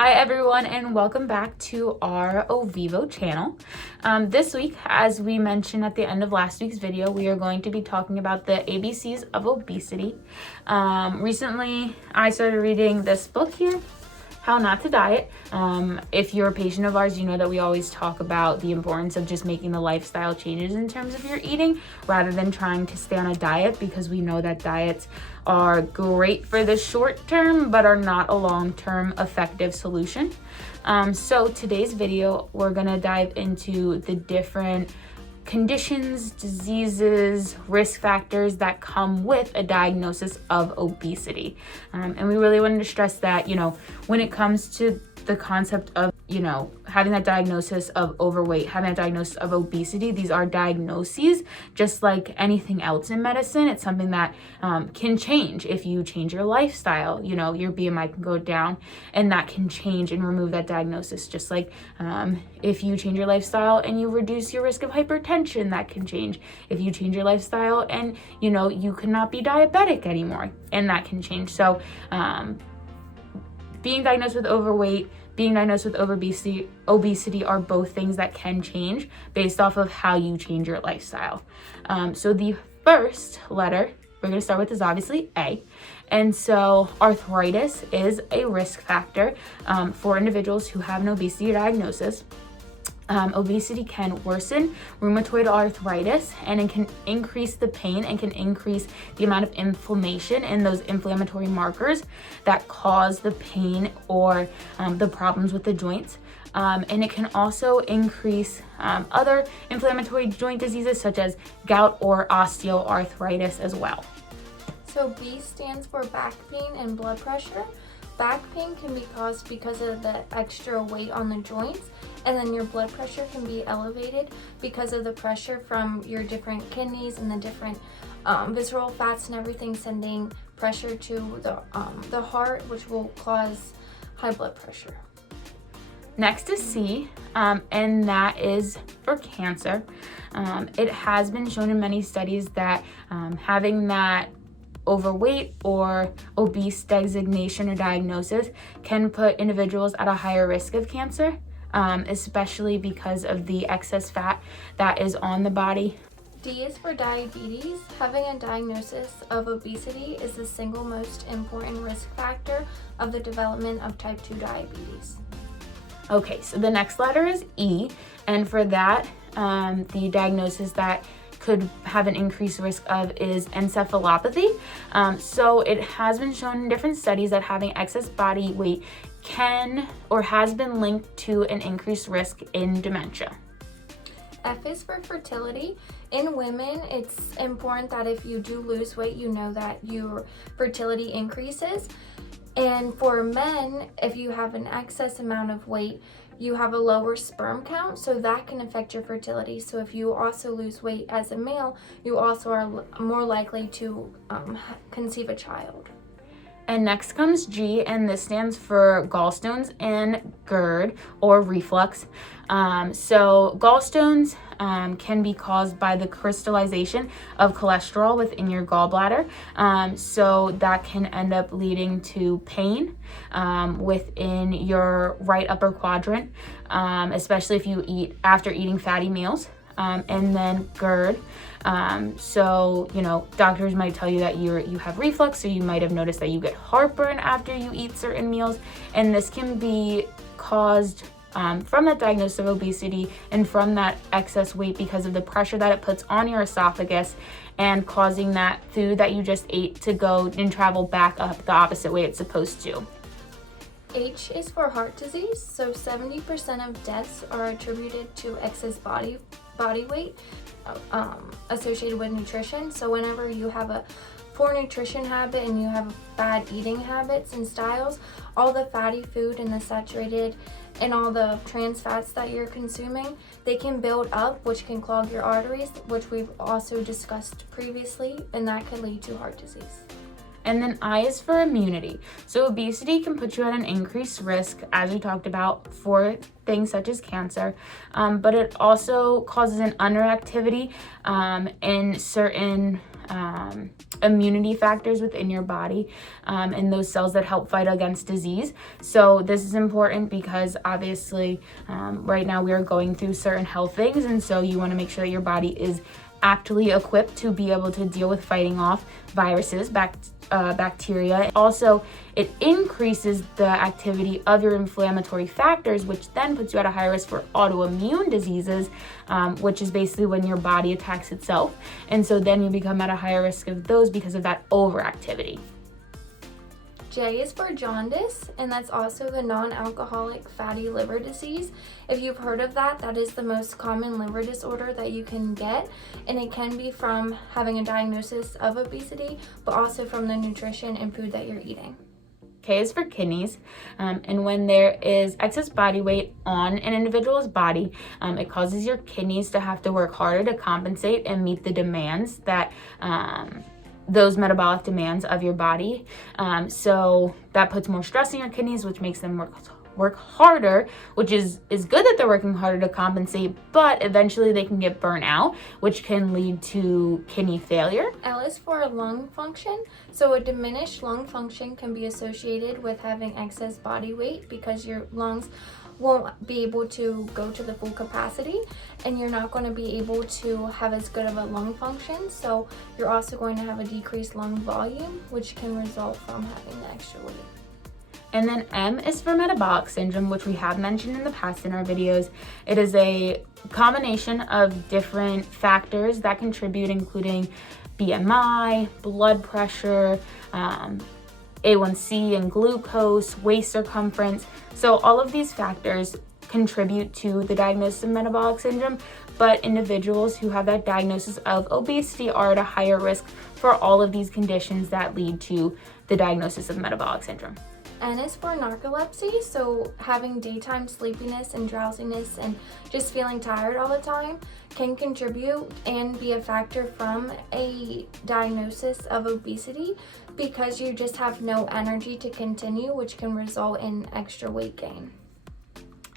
Hi everyone, and welcome back to our OVYVO channel. This week, as we mentioned at the end of last week's video, we are going to be talking about the ABCs of obesity. Recently, I started reading this book here, How Not to Diet. If you're a patient of ours, you know that we always talk about the importance of just making the lifestyle changes in terms of your eating rather than trying to stay on a diet, because we know that diets are great for the short term but are not a long-term effective solution. So today's video, we're gonna dive into the different conditions, diseases, risk factors that come with a diagnosis of obesity. And we really wanted to stress that, when it comes to the concept of, having that diagnosis of overweight, having a diagnosis of obesity, these are diagnoses, just like anything else in medicine. It's something that can change if you change your lifestyle. Your BMI can go down, and that can change and remove that diagnosis. Just like if you change your lifestyle and you reduce your risk of hypertension, that can change. If you change your lifestyle and, you cannot be diabetic anymore, and that can change. So being diagnosed with overweight, being diagnosed with obesity are both things that can change based off of how you change your lifestyle. So the first letter we're going to start with is obviously A. And so arthritis is a risk factor for individuals who have an obesity diagnosis. Obesity can worsen rheumatoid arthritis, and it can increase the pain and can increase the amount of inflammation in those inflammatory markers that cause the pain or the problems with the joints. And it can also increase other inflammatory joint diseases such as gout or osteoarthritis as well. So B stands for back pain and blood pressure. Back pain can be caused because of the extra weight on the joints, and then your blood pressure can be elevated because of the pressure from your different kidneys and the different visceral fats and everything sending pressure to the heart, which will cause high blood pressure. Next is C, and that is for cancer. It has been shown in many studies that having that overweight or obese designation or diagnosis can put individuals at a higher risk of cancer, especially because of the excess fat that is on the body. D is for diabetes. Having a diagnosis of obesity is the single most important risk factor of the development of type 2 diabetes. Okay, so the next letter is E, and for that, the diagnosis that could have an increased risk of is encephalopathy. So it has been shown in different studies that having excess body weight can or has been linked to an increased risk in dementia. F is for fertility. In women, it's important that if you do lose weight, you know that your fertility increases. And for men, if you have an excess amount of weight, you have a lower sperm count, so that can affect your fertility. So if you also lose weight as a male, you also are more likely to conceive a child. And next comes G, and this stands for gallstones and GERD or reflux. So gallstones can be caused by the crystallization of cholesterol within your gallbladder. So that can end up leading to pain within your right upper quadrant, especially if you eat after eating fatty meals. And then GERD. So, doctors might tell you that you have reflux, or you might have noticed that you get heartburn after you eat certain meals. And this can be caused from that diagnosis of obesity and from that excess weight because of the pressure that it puts on your esophagus and causing that food that you just ate to go and travel back up the opposite way it's supposed to. H is for heart disease. So 70% of deaths are attributed to excess body weight associated with nutrition. So whenever you have a poor nutrition habit and you have bad eating habits and styles, all the fatty food and the saturated and all the trans fats that you're consuming, they can build up, which can clog your arteries, which we've also discussed previously, and that could lead to heart disease. And then I is for immunity. So obesity can put you at an increased risk, as we talked about, for things such as cancer, but it also causes an underactivity in certain immunity factors within your body, and those cells that help fight against disease. So this is important because obviously right now we are going through certain health things, and so you want to make sure that your body is aptly equipped to be able to deal with fighting off viruses, bacteria. Also, it increases the activity of your inflammatory factors, which then puts you at a higher risk for autoimmune diseases, which is basically when your body attacks itself. And so then you become at a higher risk of those because of that overactivity. J is for jaundice, and that's also the non-alcoholic fatty liver disease. If you've heard of that, that is the most common liver disorder that you can get, and it can be from having a diagnosis of obesity, but also from the nutrition and food that you're eating. K is for kidneys, and when there is excess body weight on an individual's body, it causes your kidneys to have to work harder to compensate and meet the demands that those metabolic demands of your body. So that puts more stress in your kidneys, which makes them work harder, which is good that they're working harder to compensate, but eventually they can get burnt out, which can lead to kidney failure. L is for lung function. So a diminished lung function can be associated with having excess body weight because your lungs won't be able to go to the full capacity, and you're not going to be able to have as good of a lung function. So you're also going to have a decreased lung volume, which can result from having the extra weight. And then M is for metabolic syndrome, which we have mentioned in the past in our videos. It is a combination of different factors that contribute, including BMI, blood pressure, A1C and glucose, waist circumference. So all of these factors contribute to the diagnosis of metabolic syndrome, but individuals who have that diagnosis of obesity are at a higher risk for all of these conditions that lead to the diagnosis of metabolic syndrome. N is for narcolepsy, so having daytime sleepiness and drowsiness and just feeling tired all the time can contribute and be a factor from a diagnosis of obesity because you just have no energy to continue, which can result in extra weight gain.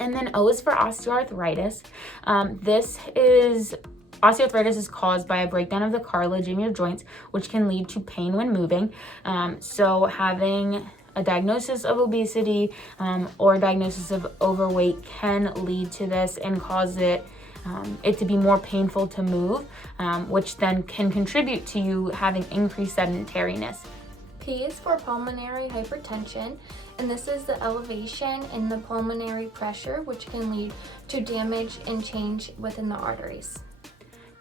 And then O is for osteoarthritis. Osteoarthritis is caused by a breakdown of the cartilage in your joints, which can lead to pain when moving. So having a diagnosis of obesity or a diagnosis of overweight can lead to this and cause it to be more painful to move, which then can contribute to you having increased sedentariness. P is for pulmonary hypertension, and this is the elevation in the pulmonary pressure, which can lead to damage and change within the arteries.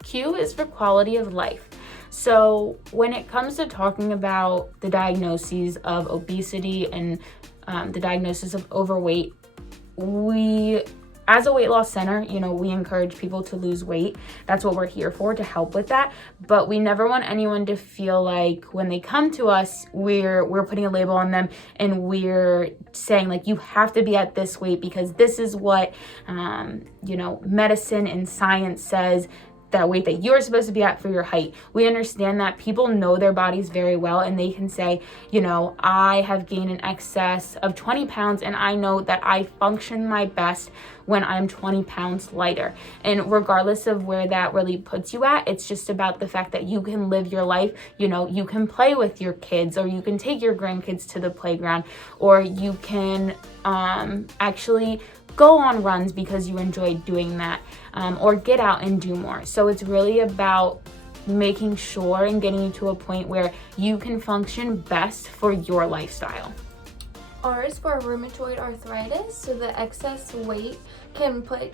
Q is for quality of life. So when it comes to talking about the diagnoses of obesity and the diagnosis of overweight, we, as a weight loss center, we encourage people to lose weight. That's what we're here for, to help with that. But we never want anyone to feel like when they come to us, we're putting a label on them and we're saying like, you have to be at this weight because this is what, medicine and science says that weight that you're supposed to be at for your height. We understand that people know their bodies very well, and they can say, I have gained an excess of 20 pounds and I know that I function my best when I'm 20 pounds lighter. And regardless of where that really puts you at, it's just about the fact that you can live your life. You can play with your kids, or you can take your grandkids to the playground, or you can actually go on runs because you enjoy doing that, or get out and do more. So it's really about making sure and getting you to a point where you can function best for your lifestyle. R is for rheumatoid arthritis, so the excess weight can put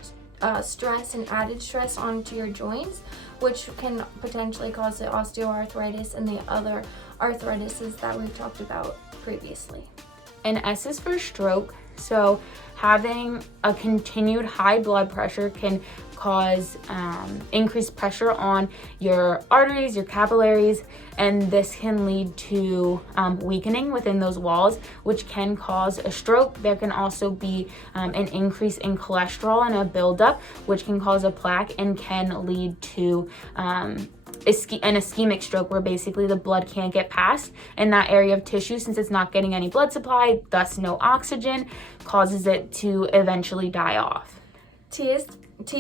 stress and added stress onto your joints, which can potentially cause the osteoarthritis and the other arthritises that we've talked about previously. And S is for stroke. So having a continued high blood pressure can cause increased pressure on your arteries, your capillaries, and this can lead to weakening within those walls, which can cause a stroke. There can also be an increase in cholesterol and a buildup, which can cause a plaque and can lead to an ischemic stroke, where basically the blood can't get past in that area of tissue since it's not getting any blood supply, thus no oxygen, causes it to eventually die off. T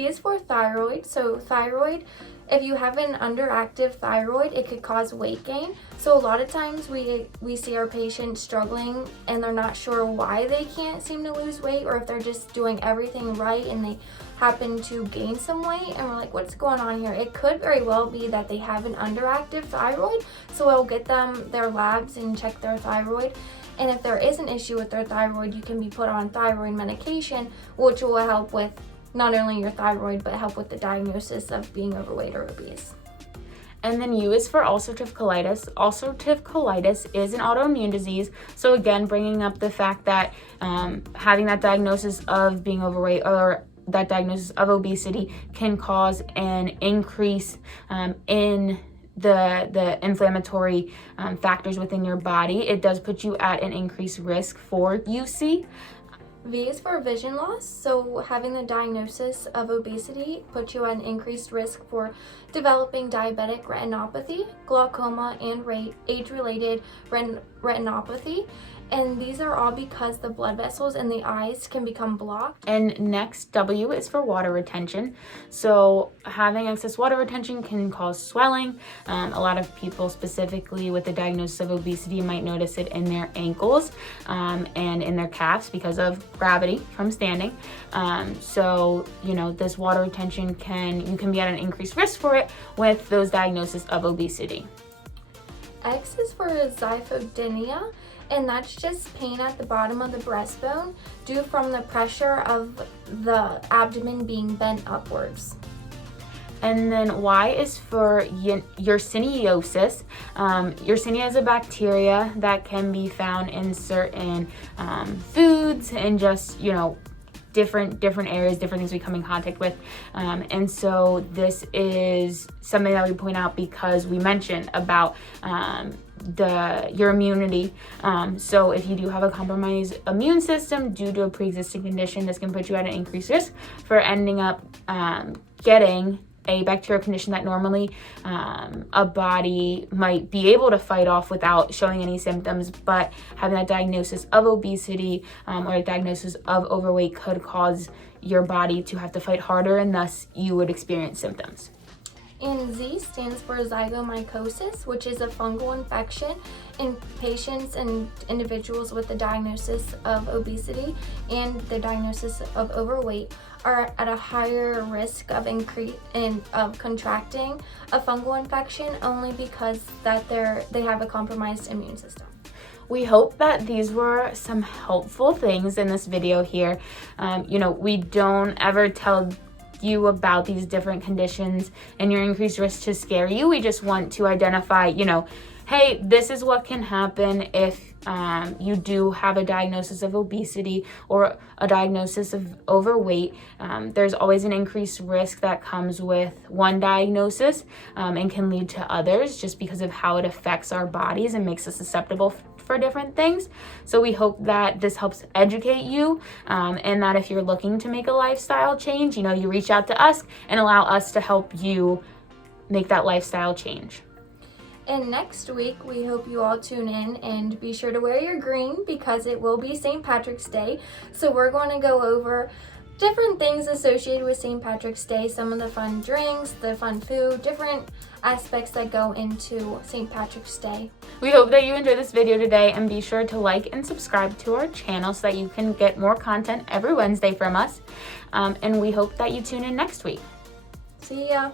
is for thyroid. So thyroid If you have an underactive thyroid, it could cause weight gain. So a lot of times we see our patients struggling and they're not sure why they can't seem to lose weight, or if they're just doing everything right and they happen to gain some weight, and we're like, what's going on here? It could very well be that they have an underactive thyroid, so we'll get them their labs and check their thyroid. And if there is an issue with their thyroid, you can be put on thyroid medication, which will help with not only your thyroid, but help with the diagnosis of being overweight or obese. And then U is for ulcerative colitis. Ulcerative colitis is an autoimmune disease. So again, bringing up the fact that having that diagnosis of being overweight or that diagnosis of obesity can cause an increase in the inflammatory factors within your body. It does put you at an increased risk for UC. V is for vision loss. So having the diagnosis of obesity puts you at an increased risk for developing diabetic retinopathy, glaucoma, and age-related retinopathy. And these are all because the blood vessels in the eyes can become blocked. And next, W is for water retention. So having excess water retention can cause swelling. A lot of people, specifically with the diagnosis of obesity, might notice it in their ankles and in their calves because of gravity from standing. So, you know, this water retention you can be at an increased risk for it with those diagnoses of obesity. X is for xiphodynia, and that's just pain at the bottom of the breastbone due from the pressure of the abdomen being bent upwards. And then Y is for yersiniosis. Yersinia is a bacteria that can be found in certain foods and just, you know, different areas, different things we come in contact with. And so this is something that we point out because we mentioned about your immunity. So if you do have a compromised immune system due to a pre-existing condition, this can put you at an increased risk for ending up getting a bacterial condition that normally a body might be able to fight off without showing any symptoms, but having that diagnosis of obesity or a diagnosis of overweight could cause your body to have to fight harder, and thus you would experience symptoms. And Z stands for zygomycosis, which is a fungal infection in patients and individuals with the diagnosis of obesity and the diagnosis of overweight are at a higher risk of contracting a fungal infection, only because that they have a compromised immune system. We hope that these were some helpful things in this video here. You know, we don't ever tell you about these different conditions and your increased risk to scare you. We just want to identify, you know, hey, this is what can happen if you do have a diagnosis of obesity or a diagnosis of overweight. There's always an increased risk that comes with one diagnosis and can lead to others just because of how it affects our bodies and makes us susceptible for different things. So we hope that this helps educate you and that if you're looking to make a lifestyle change, you know, you reach out to us and allow us to help you make that lifestyle change. And next week, we hope you all tune in and be sure to wear your green because it will be St. Patrick's Day. So we're going to go over different things associated with St. Patrick's Day, some of the fun drinks, the fun food, different aspects that go into St. Patrick's Day. We hope that you enjoyed this video today, and be sure to like and subscribe to our channel so that you can get more content every Wednesday from us. And we hope that you tune in next week. See ya.